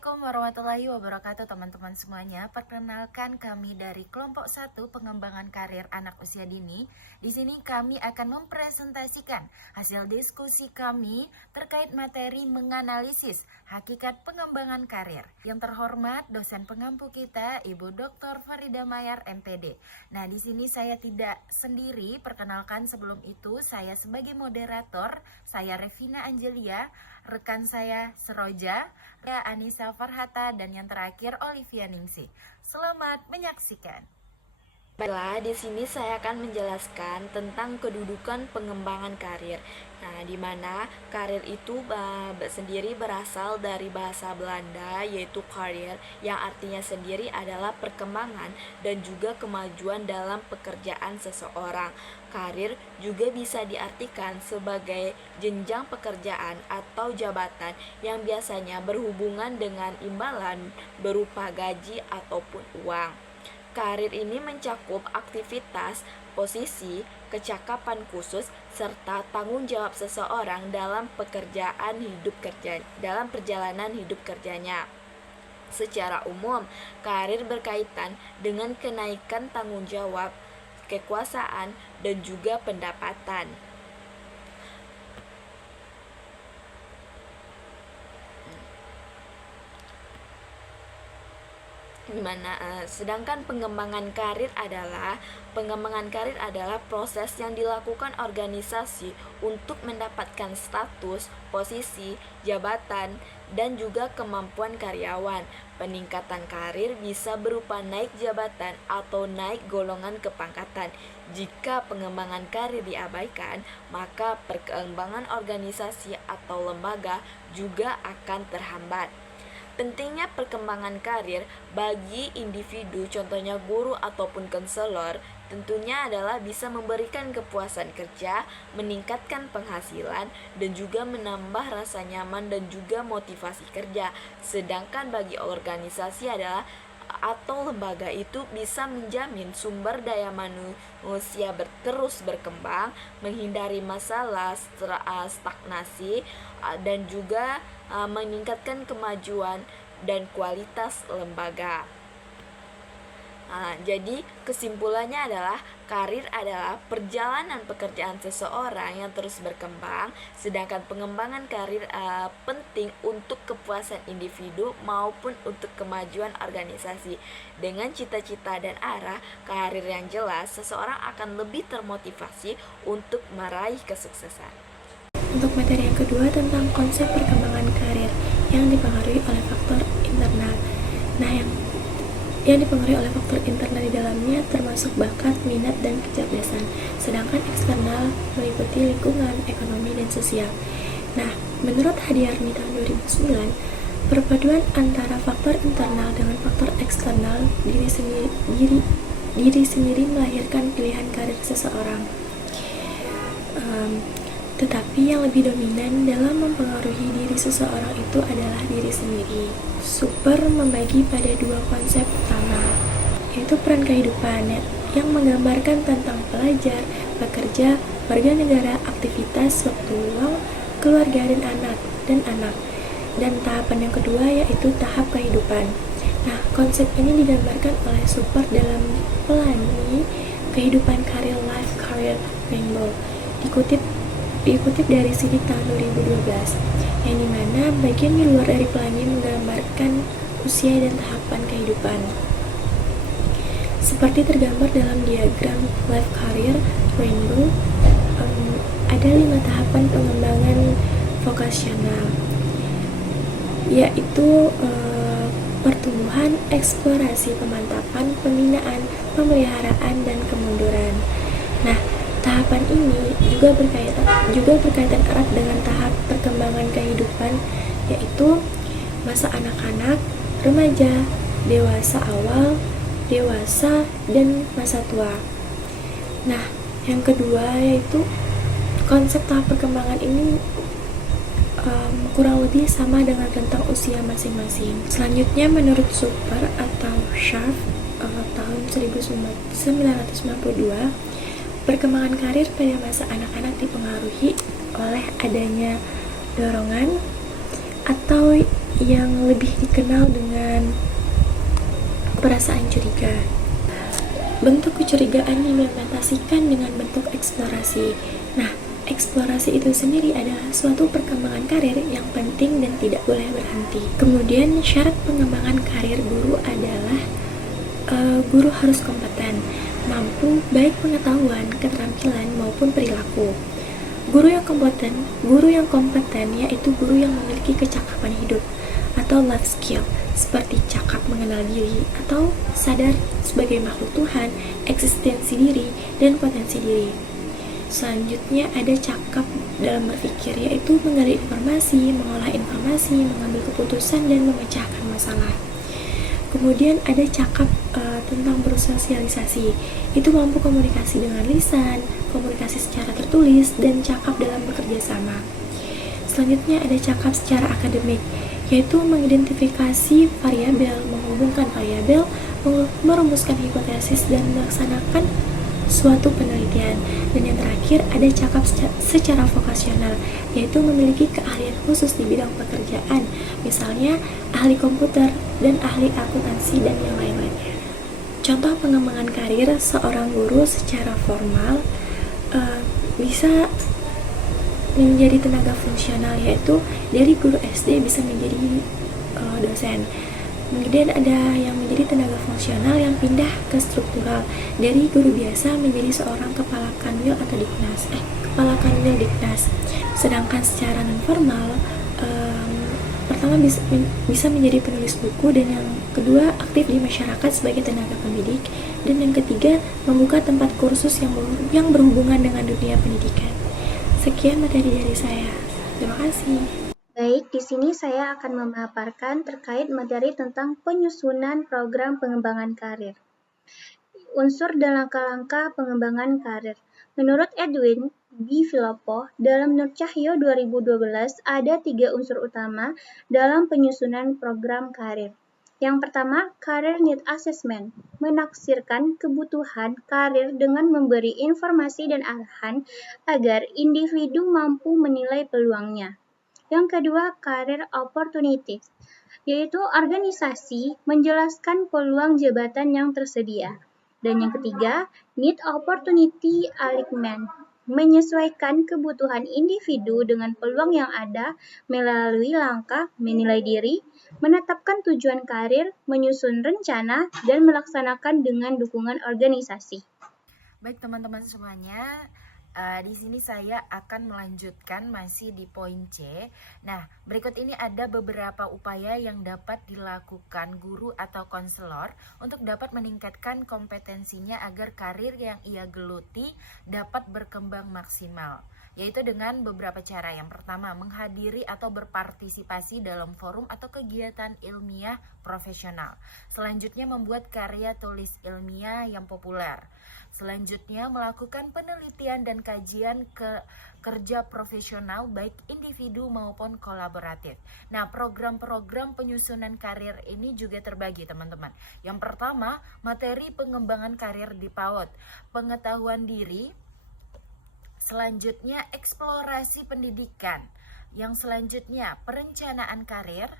Assalamualaikum warahmatullahi wabarakatuh teman-teman semuanya. Perkenalkan kami dari kelompok 1 pengembangan karir anak usia dini. Di sini kami akan mempresentasikan hasil diskusi kami terkait materi menganalisis hakikat pengembangan karir. Yang terhormat dosen pengampu kita Ibu Dr. Farida Mayar MPD. Nah, di sini saya tidak sendiri. Perkenalkan sebelum itu saya sebagai moderator, saya Revina Angelia, rekan saya Seroja, Anissa Farhata, dan yang terakhir Olivia Ningsih. Selamat menyaksikan. Baiklah, di sini saya akan menjelaskan tentang kedudukan pengembangan karir. Nah, di mana karir itu sendiri berasal dari bahasa Belanda yaitu karir, yang artinya sendiri adalah perkembangan dan juga kemajuan dalam pekerjaan seseorang. Karir juga bisa diartikan sebagai jenjang pekerjaan atau jabatan yang biasanya berhubungan dengan imbalan berupa gaji ataupun uang. Karir ini mencakup aktivitas, posisi, kecakapan khusus, serta tanggung jawab seseorang dalam perjalanan hidup kerjanya. Secara umum, karir berkaitan dengan kenaikan tanggung jawab, kekuasaan, dan juga pendapatan. Sedangkan pengembangan karir adalah proses yang dilakukan organisasi untuk mendapatkan status, posisi, jabatan, dan juga kemampuan karyawan. Peningkatan karir bisa berupa naik jabatan atau naik golongan kepangkatan. Jika pengembangan karir diabaikan, maka perkembangan organisasi atau lembaga juga akan terhambat. Pentingnya perkembangan karir bagi individu, contohnya guru ataupun konselor, tentunya adalah bisa memberikan kepuasan kerja, meningkatkan penghasilan, dan juga menambah rasa nyaman dan juga motivasi kerja. Sedangkan bagi organisasi atau lembaga itu bisa menjamin sumber daya manusia terus berkembang, menghindari masalah stagnasi, dan juga meningkatkan kemajuan dan kualitas lembaga. Jadi kesimpulannya adalah karir adalah perjalanan pekerjaan seseorang yang terus berkembang, sedangkan pengembangan karir penting untuk kepuasan individu maupun untuk kemajuan organisasi. Dengan cita-cita dan arah karir yang jelas, seseorang akan lebih termotivasi untuk meraih kesuksesan. Untuk materi yang kedua tentang konsep perkembangan karir yang dipengaruhi oleh faktor internal. Nah, yang dipengaruhi oleh faktor internal di dalamnya termasuk bakat, minat, dan kecerdasan. Sedangkan eksternal meliputi lingkungan, ekonomi, dan sosial. Nah, menurut Hadiarmi tahun 2009, perpaduan antara faktor internal dengan faktor eksternal diri sendiri melahirkan pilihan karir seseorang. Tetapi yang lebih dominan dalam mempengaruhi diri seseorang itu adalah diri sendiri. Super membagi pada dua konsep utama, yaitu peran kehidupan yang menggambarkan tentang pelajar, pekerja, warga negara, aktivitas, waktu luang, keluarga, dan anak. Dan tahapan yang kedua yaitu tahap kehidupan. Nah, konsep ini digambarkan oleh Super dalam pelangi kehidupan karir Life Career Rainbow. Dikutip dari Sidik tahun 2012, yang dimana bagian di luar dari pelangi menggambarkan usia dan tahapan kehidupan. Seperti tergambar dalam diagram Life Career Rainbow, ada 5 tahapan pengembangan vokasional, yaitu pertumbuhan, eksplorasi, pemantapan, pembinaan, pemeliharaan, dan kemunduran. Nah, tahapan ini juga berkaitan erat dengan tahap perkembangan kehidupan, yaitu masa anak-anak, remaja, dewasa awal, dewasa, dan masa tua. Nah, yang kedua yaitu konsep tahap perkembangan ini kurang lebih sama dengan rentang usia masing-masing. Selanjutnya, menurut Super atau Sharp tahun 1992, perkembangan karir pada masa anak-anak dipengaruhi oleh adanya dorongan atau yang lebih dikenal dengan perasaan curiga. Bentuk kecurigaan diimplementasikan dengan bentuk eksplorasi. Nah, eksplorasi itu sendiri adalah suatu perkembangan karir yang penting dan tidak boleh berhenti. Kemudian syarat pengembangan karir guru adalah guru harus kompeten, mampu baik pengetahuan, keterampilan maupun perilaku. Guru yang kompeten yaitu guru yang memiliki kecakapan hidup atau life skill, seperti cakap mengenal diri atau sadar sebagai makhluk Tuhan, eksistensi diri, dan potensi diri. Selanjutnya ada cakap dalam berpikir, yaitu menggali informasi, mengolah informasi, mengambil keputusan, dan memecahkan masalah. Kemudian ada cakap tentang bersosialisasi, itu mampu komunikasi dengan lisan, komunikasi secara tertulis, dan cakap dalam bekerja sama. Selanjutnya ada cakap secara akademik, yaitu mengidentifikasi variabel, menghubungkan variabel, merumuskan hipotesis, dan melaksanakan suatu penelitian. Dan yang terakhir ada cakap secara vokasional, yaitu memiliki keahlian khusus di bidang pekerjaan, misalnya ahli komputer dan ahli akuntansi dan yang lain-lainnya. Contoh pengembangan karir seorang guru secara formal bisa menjadi tenaga fungsional, yaitu dari guru SD bisa menjadi dosen. Kemudian ada yang menjadi tenaga fungsional yang pindah ke struktural, dari guru biasa menjadi seorang kepala kanwil atau kepala kanwil diknas. Sedangkan secara non formal, pertama bisa menjadi penulis buku, dan yang kedua aktif di masyarakat sebagai tenaga pendidik, dan yang ketiga membuka tempat kursus yang berhubungan dengan dunia pendidikan. Sekian materi dari saya. Terima kasih. Baik, di sini saya akan memaparkan terkait materi tentang penyusunan program pengembangan karir. Unsur dan langkah-langkah pengembangan karir. Menurut Edwin B. Filippo, dalam Nur Cahyo 2012 ada 3 unsur utama dalam penyusunan program karir. Yang pertama, Career Need Assessment, menaksirkan kebutuhan karir dengan memberi informasi dan arahan agar individu mampu menilai peluangnya. Yang kedua, Career Opportunities, yaitu organisasi menjelaskan peluang jabatan yang tersedia. Dan yang ketiga, Need Opportunity Alignment, menyesuaikan kebutuhan individu dengan peluang yang ada melalui langkah menilai diri, menetapkan tujuan karir, menyusun rencana, dan melaksanakan dengan dukungan organisasi. Baik teman-teman semuanya, di sini saya akan melanjutkan masih di poin C. Nah, berikut ini ada beberapa upaya yang dapat dilakukan guru atau konselor untuk dapat meningkatkan kompetensinya agar karir yang ia geluti dapat berkembang maksimal, yaitu dengan beberapa cara. Yang pertama, menghadiri atau berpartisipasi dalam forum atau kegiatan ilmiah profesional. Selanjutnya, membuat karya tulis ilmiah yang populer. Selanjutnya, melakukan penelitian dan kajian kerja profesional baik individu maupun kolaboratif. Nah, program-program penyusunan karir ini juga terbagi, teman-teman. Yang pertama, materi pengembangan karir di PAUD, pengetahuan diri. Selanjutnya, eksplorasi pendidikan. Yang selanjutnya, perencanaan karir.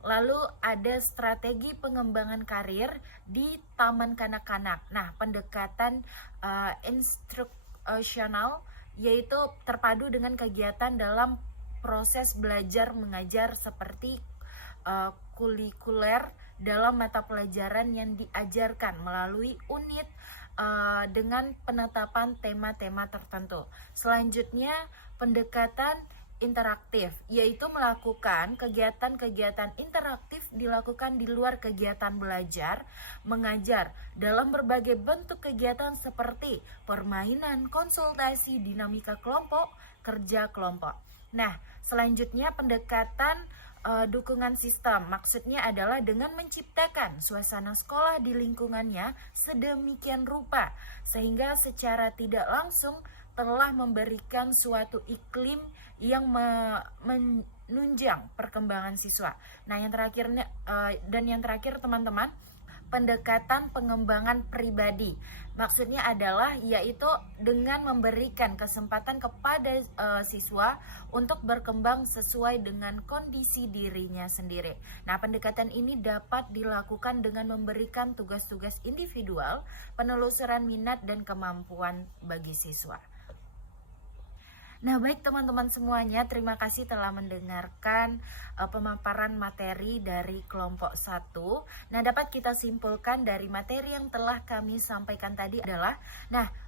Lalu ada strategi pengembangan karir di taman kanak-kanak. Nah, pendekatan instruksional, yaitu terpadu dengan kegiatan dalam proses belajar mengajar seperti kurikuler dalam mata pelajaran yang diajarkan melalui unit dengan penetapan tema-tema tertentu. Selanjutnya, pendekatan interaktif, yaitu melakukan kegiatan-kegiatan interaktif dilakukan di luar kegiatan belajar, mengajar dalam berbagai bentuk kegiatan seperti permainan, konsultasi, dinamika kelompok, kerja kelompok. Nah, selanjutnya pendekatan dukungan sistem, maksudnya adalah dengan menciptakan suasana sekolah di lingkungannya sedemikian rupa sehingga secara tidak langsung telah memberikan suatu iklim yang menunjang perkembangan siswa. Nah, yang terakhir teman-teman, pendekatan pengembangan pribadi. Maksudnya adalah yaitu dengan memberikan kesempatan kepada siswa untuk berkembang sesuai dengan kondisi dirinya sendiri. Nah, pendekatan ini dapat dilakukan dengan memberikan tugas-tugas individual, penelusuran minat dan kemampuan bagi siswa. Nah, baik teman-teman semuanya, terima kasih telah mendengarkan pemaparan materi dari kelompok 1. Nah, dapat kita simpulkan dari materi yang telah kami sampaikan tadi adalah,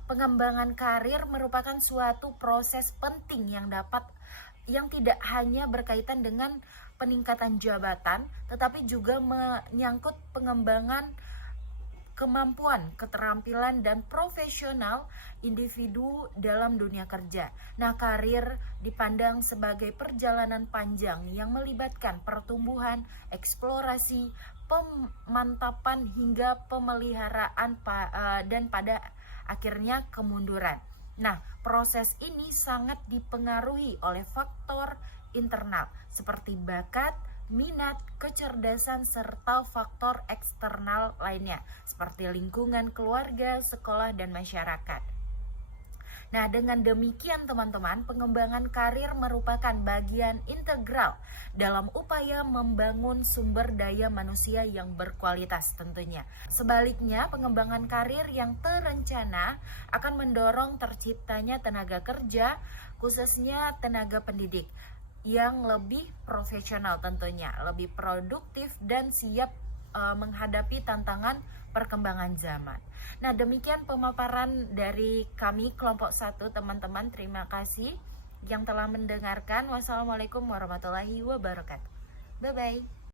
pengembangan karir merupakan suatu proses penting yang tidak hanya berkaitan dengan peningkatan jabatan, tetapi juga menyangkut pengembangan kemampuan, keterampilan, dan profesional individu dalam dunia kerja. Nah, karir dipandang sebagai perjalanan panjang yang melibatkan pertumbuhan, eksplorasi, pemantapan hingga pemeliharaan dan pada akhirnya kemunduran. Nah, proses ini sangat dipengaruhi oleh faktor internal seperti bakat, minat, kecerdasan, serta faktor eksternal lainnya seperti lingkungan keluarga, sekolah, dan masyarakat. Nah, dengan demikian teman-teman, pengembangan karir merupakan bagian integral dalam upaya membangun sumber daya manusia yang berkualitas tentunya. Sebaliknya, pengembangan karir yang terencana akan mendorong terciptanya tenaga kerja, khususnya tenaga pendidik, yang lebih profesional tentunya, lebih produktif dan siap menghadapi tantangan perkembangan zaman. Nah, demikian pemaparan dari kami kelompok 1 teman-teman. Terima kasih yang telah mendengarkan. Wassalamualaikum warahmatullahi wabarakatuh. Bye-bye.